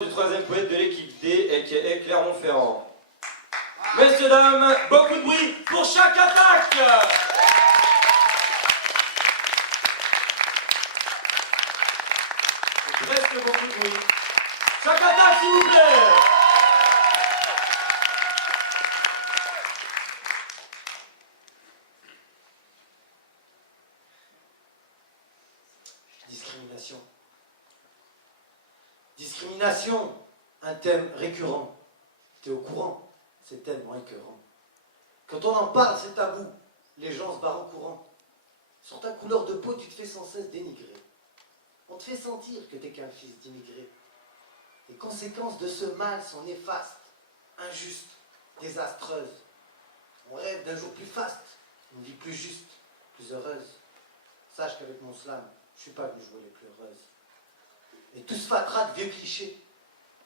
Du troisième poète de l'équipe D, a.k.a. Clermont-Ferrand. Messieurs, dames, beaucoup de bruit pour chaque attaque. Presque beaucoup de bruit. Chaque attaque, s'il vous plaît. Discrimination. Discrimination, un thème récurrent. T'es au courant, c'est tellement écœurant. Quand on en parle, c'est tabou. Les gens se barrent en courant. Sur ta couleur de peau, tu te fais sans cesse dénigrer. On te fait sentir que t'es qu'un fils d'immigré. Les conséquences de ce mal sont néfastes, injustes, désastreuses. On rêve d'un jour plus faste, une vie plus juste, plus heureuse. Sache qu'avec mon slam, je suis pas venu jouer les plus heureuses. Et tout ce fatras de vieux clichés.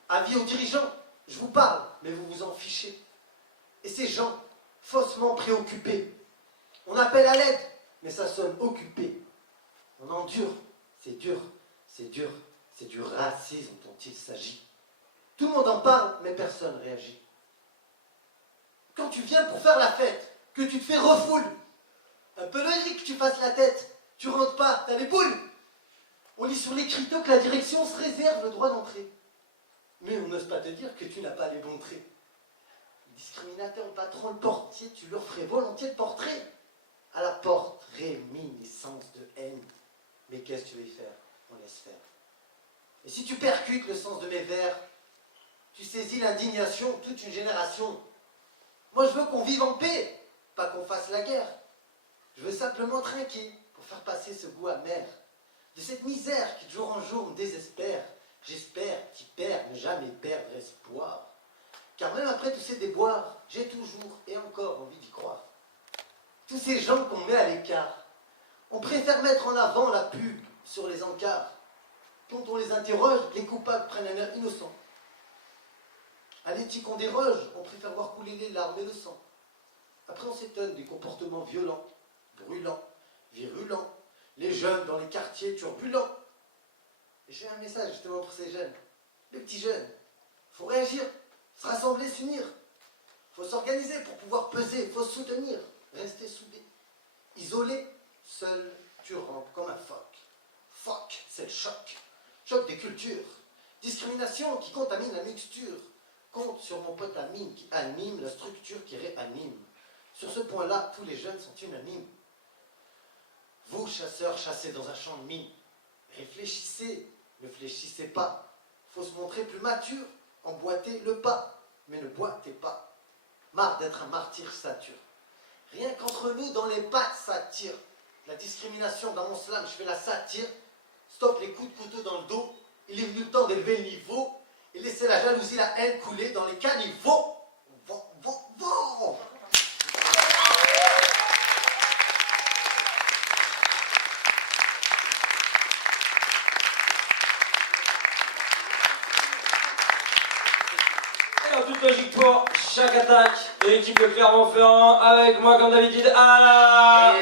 Avis aux dirigeants, je vous parle, mais vous vous en fichez. Et ces gens, faussement préoccupés, on appelle à l'aide, mais ça sonne occupé. On endure, c'est dur, c'est dur, c'est du racisme dont il s'agit. Tout le monde en parle, mais personne réagit. Quand tu viens pour faire la fête, que tu te fais refoule, un peu logique que tu fasses la tête, tu rentres pas, t'as les boules. On lit sur l'écriteau que la direction se réserve le droit d'entrer. Mais on n'ose pas te dire que tu n'as pas les bons traits. Les discriminateurs ont pas trop le portier, tu leur ferais volontiers le portrait. À la porte, réminiscence de haine. Mais qu'est-ce que tu veux y faire? On laisse faire. Et si tu percutes le sens de mes vers, tu saisis l'indignation de toute une génération. Moi je veux qu'on vive en paix, pas qu'on fasse la guerre. Je veux simplement trinquer pour faire passer ce goût amer. De cette misère qui de jour en jour me désespère. J'espère qu'y perdre, ne jamais perdre espoir. Car même après tous ces déboires, j'ai toujours et encore envie d'y croire. Tous ces gens qu'on met à l'écart, on préfère mettre en avant la pub sur les encarts. Quand on les interroge, les coupables prennent un air innocent. À l'éthique on déroge, on préfère voir couler les larmes et le sang. Après on s'étonne des comportements violents, brûlants, virulents. Les jeunes dans les quartiers turbulents. Et j'ai un message justement pour ces jeunes. Les petits jeunes, faut réagir, se rassembler, s'unir. Faut s'organiser pour pouvoir peser, faut se soutenir, rester soudé. Isolé, seul, tu rampes comme un phoque. Phoque, c'est le choc. Choc des cultures. Discrimination qui contamine la mixture. Compte sur mon pote Amine qui anime la structure qui réanime. Sur ce point-là, tous les jeunes sont unanimes. Vous, chasseurs, chassez dans un champ de mine. Réfléchissez, ne fléchissez pas. Faut se montrer plus mature, emboîtez le pas, mais ne boitez pas. Marre d'être un martyr sature. Rien qu'entre nous, dans les pattes, ça tire. La discrimination dans mon slam, je fais la satire. Stop les coups de couteau dans le dos. Il est venu le temps d'élever le niveau et laisser la jalousie, la haine couler dans les caniveaux. En toute logique pour chaque attaque de l'équipe de Clermont-Ferrand, avec moi comme d'habitude, Alain.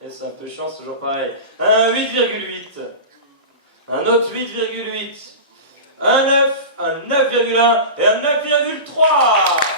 Et c'est un peu chiant, c'est toujours pareil. Un 8,8, un autre 8,8, un 9, un 9,1 et un 9,3.